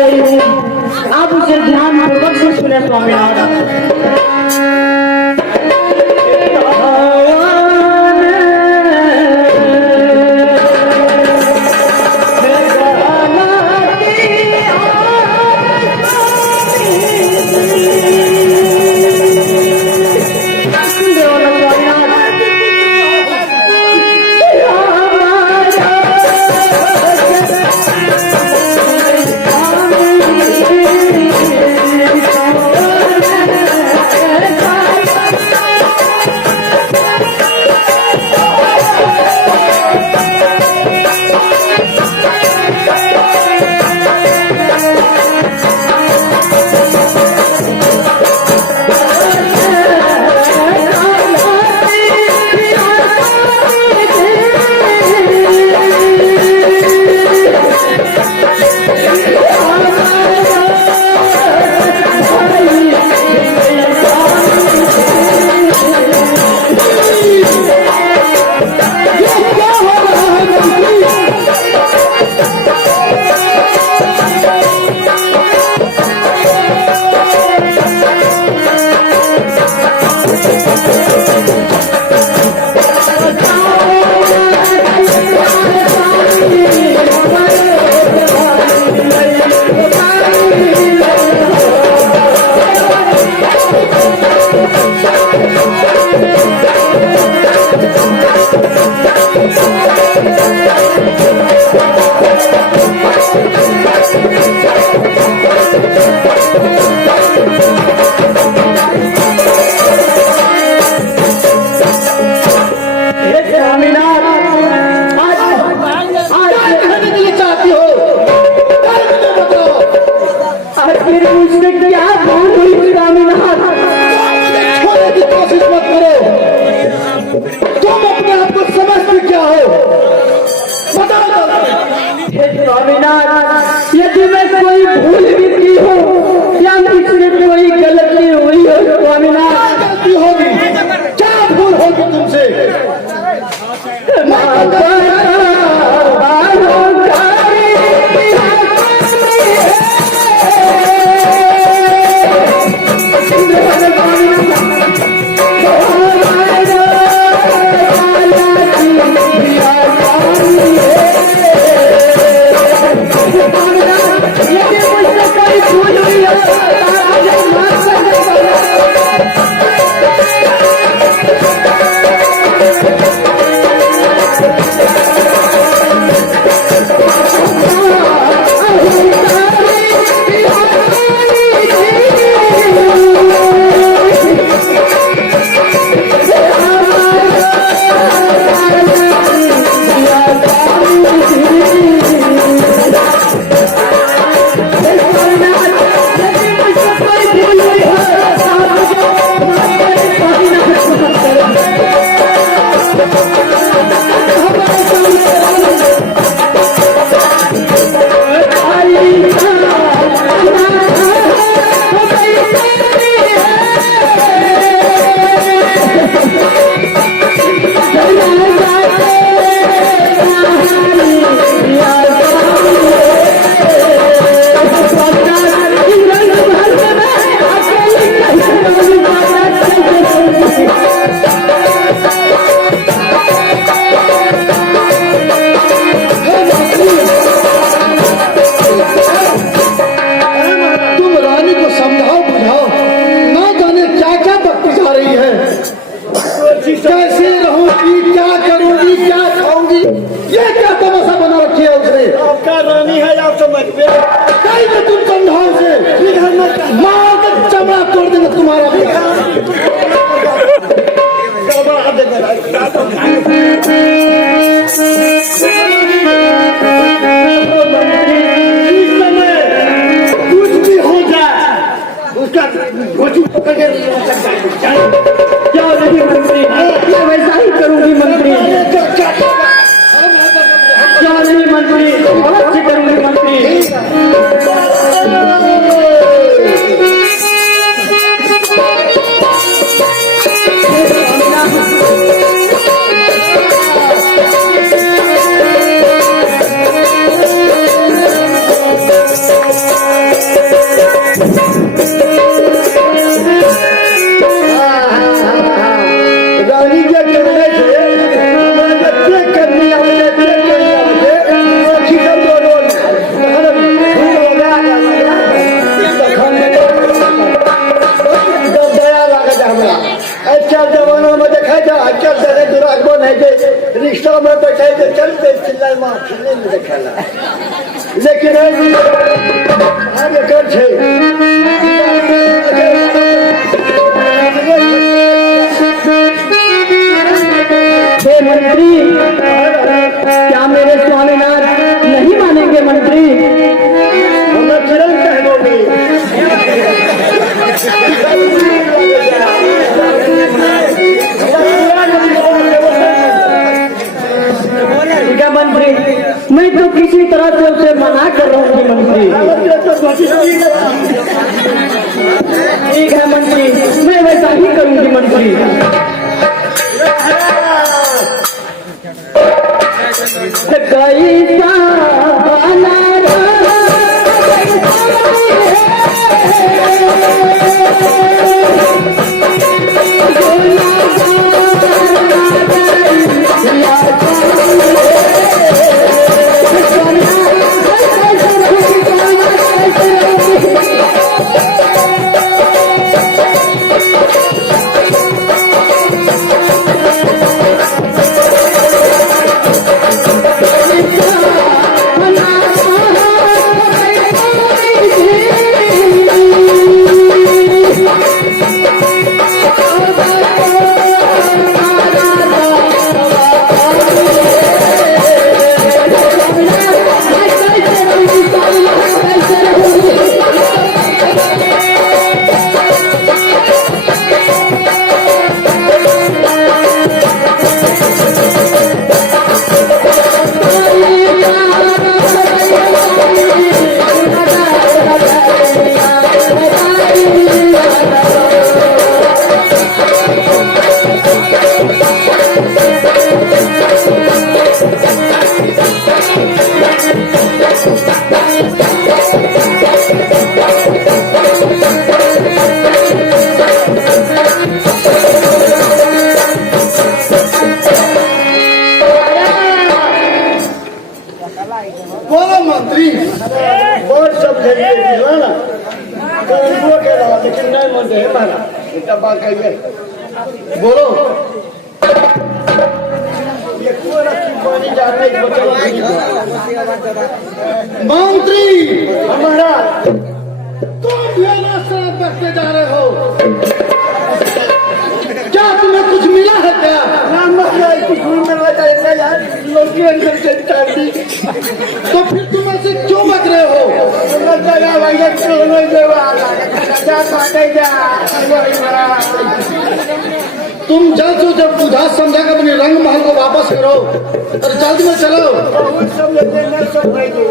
रही हूँ, आप उसे ध्यान पूर्वक से सुने स्वामीनाथ। यदि मैं कोई भूल भी की हो या मुझसे कोई गलती हुई हो स्वामीनाथ, गलती होगी, क्या भूल होगी तुमसे? कैसे रहूंगी, क्या करूंगी, क्या खाऊंगी, ये क्या तमाशा बना रखी है उसने? आपका रानी है, आप समझ पे कहीं भी तुम समझाओ से मार कर चमड़ा तोड़ देंगे तुम्हारा। कुछ भी हो जाए उसका क्या नहीं मंत्री, मैं वैसा ही करूंगी मंत्री, क्या नहीं मंत्री, अवश्य करूंगी मंत्री। आगे कर छे हे मंत्री, क्या मेरे स्वामीनाथ नहीं मानेंगे मंत्री? हम चरण कहलोगे ठीक है मंत्री, मैं तो किसी तरह से उसे मना कर रहा हूँ मंत्री। ठीक है मंत्री, मैं वैसा ही करूंगी मंत्री। कैसा बोलो मंत्री। बहुत सब जरिए दिला ना तो वो कह रहा लेकिन नहीं मन है मारा इतना बात कहिए बोलो। ये पूरा की पानी जाने एक बचल मंत्री, हमारा तुम ये ना शराब रखते जा रहे हो, क्या तुम्हें कुछ मिला है क्या? नाम मत ले कुछ भी मिल रहा है यार लोग के अंदर से चाहती तो फिर तुम ऐसे क्यों बक रहे हो? समझ जाएगा भाई ये क्यों नहीं देवा जा काटे जा तुम जल्द से जल्द बुझा समझा कर अपने रंग महल को वापस करो और जल्द में चलो। बहुत सब लेते हैं सब भाई को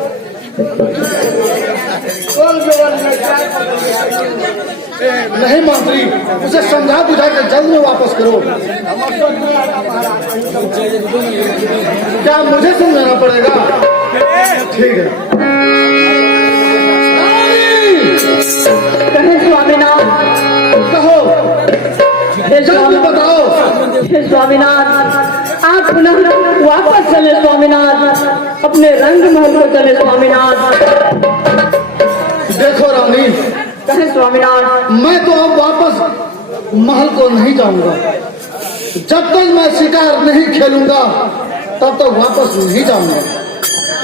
कौन जवान में नहीं मंत्री, उसे समझा बुझा कर जल्द में वापस करो। क्या मुझे समझाना पड़ेगा? ठीक है। कहे स्वामीनाथ, कहो, हे जल्द में बताओ। हे स्वामीनाथ, आप पुनः वापस चले स्वामीनाथ, अपने रंग महल को चले स्वामीनाथ। देखो रानी, कहे स्वामीनाथ, मैं तो अब वापस महल को नहीं जाऊंगा। जब तक मैं शिकार नहीं खेलूंगा तब तक वापस नहीं जाऊंगा।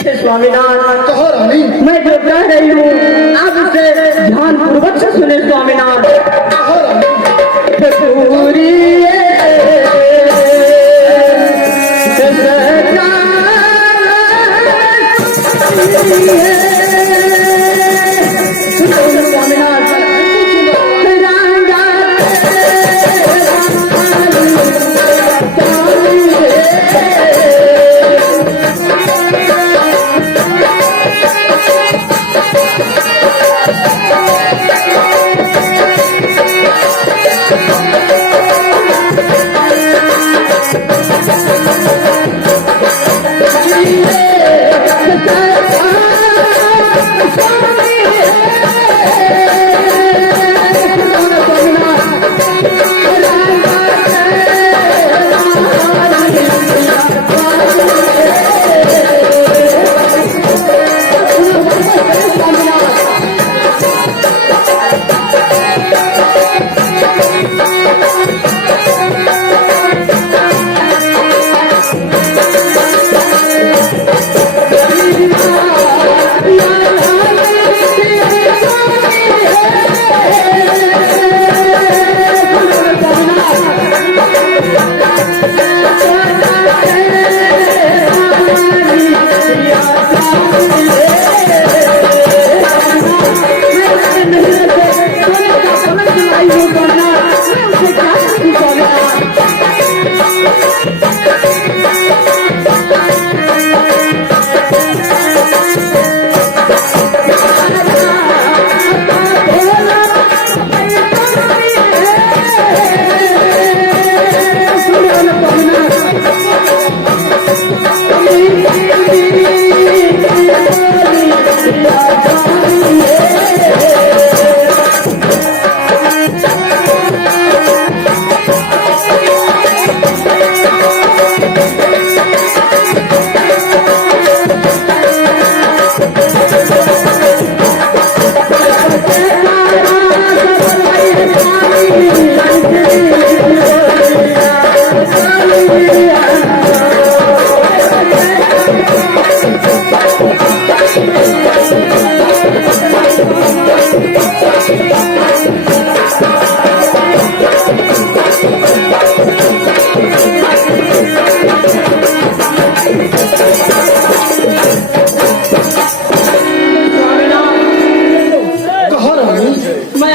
हे स्वामीनाथ, कहो रानी। मैं जो कह रही हूँ आप उसे ध्यान पूर्वक से सुने स्वामीनाथ। कहो रानी। पूरी स्वामीनाथ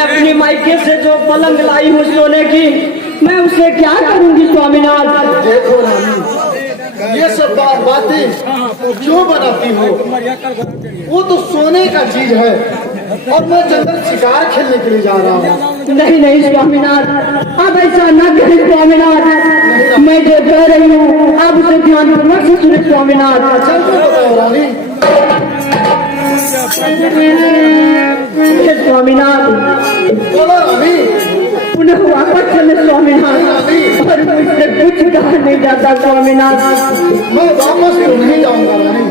अपनी मायके से जो पलंग लाई हूँ सोने की, मैं उसे क्या करूंगी स्वामीनाथ? देखो रानी, ये सब बातें क्यों बनाती हो? वो तो सोने का चीज है और मैं जंगल शिकार खेलने के लिए जा रहा हूँ। नहीं नहीं स्वामीनाथ, अब ऐसा न करें स्वामीनाथ। मैं जो कह रही हूँ आप उसे ध्यानपूर्वक से सुने स्वामीनाथ। चल तो बताओ रानी। हे स्वामीनाथ, बोलो रानी। पुनः वापस चले स्वामीनाथ, और मुझसे कुछ कहा नहीं जाता स्वामीनाथ। मैं वापस तो नहीं जाऊंगा रानी।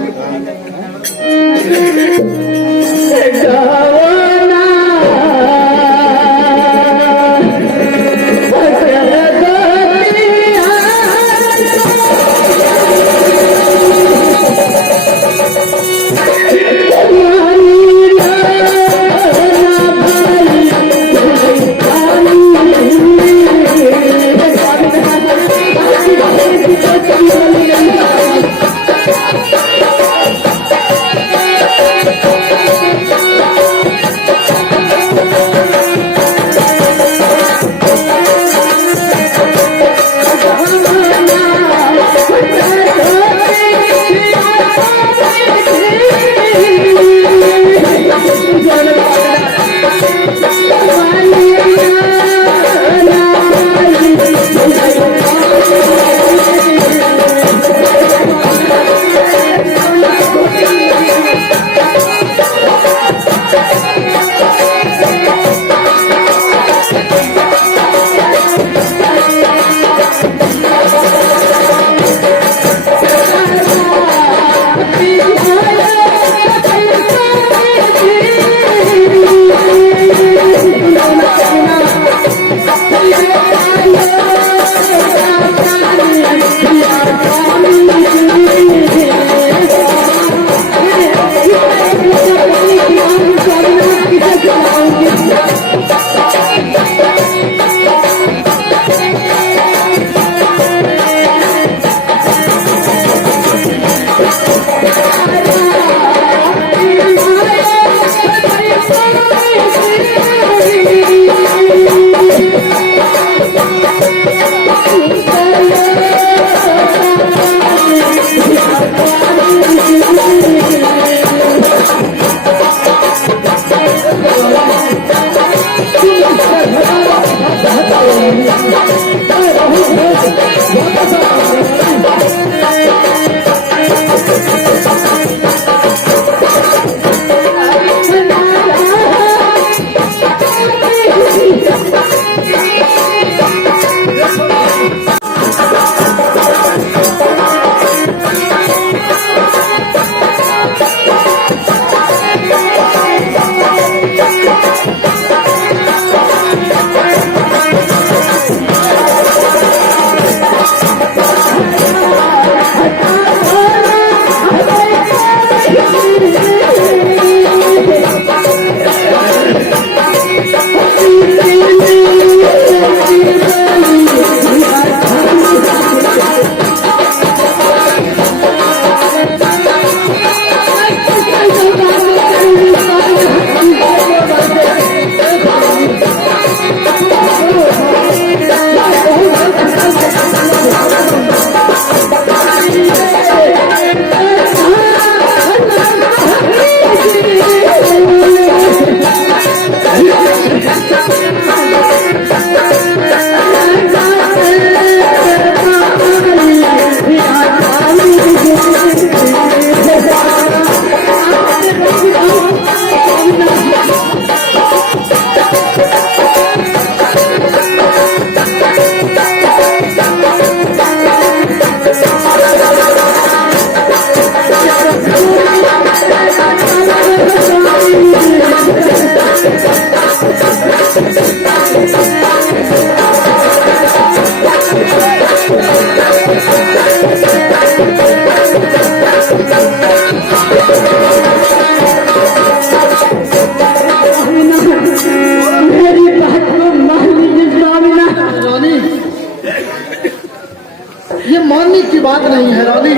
ये मानने की बात नहीं है रानी।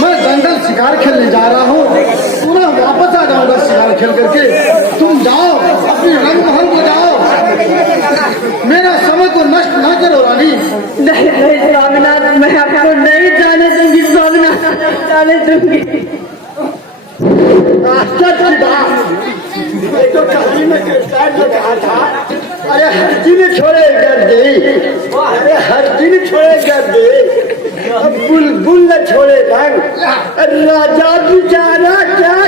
मैं जंगल शिकार खेलने जा रहा हूँ, पुनः वापस आ जाऊंगा शिकार खेल करके। तुम जाओ अपने रंग महल को जाओ। मेरा समय को नष्ट न करो रानी। नहीं नहीं स्वामीनाथ, मैं आपको नहीं जाने दूंगी स्वामीनाथ, नहीं जाने दूंगी। आश्चर्य की बात, ये तो कहानी में कृष्ण ने कहा था, अरे हर दिन छोड़े गर्दी, अरे हर दिन छोड़े गर्दी, अब बुलबुल न छोड़े रंग। राजा बेचारा क्या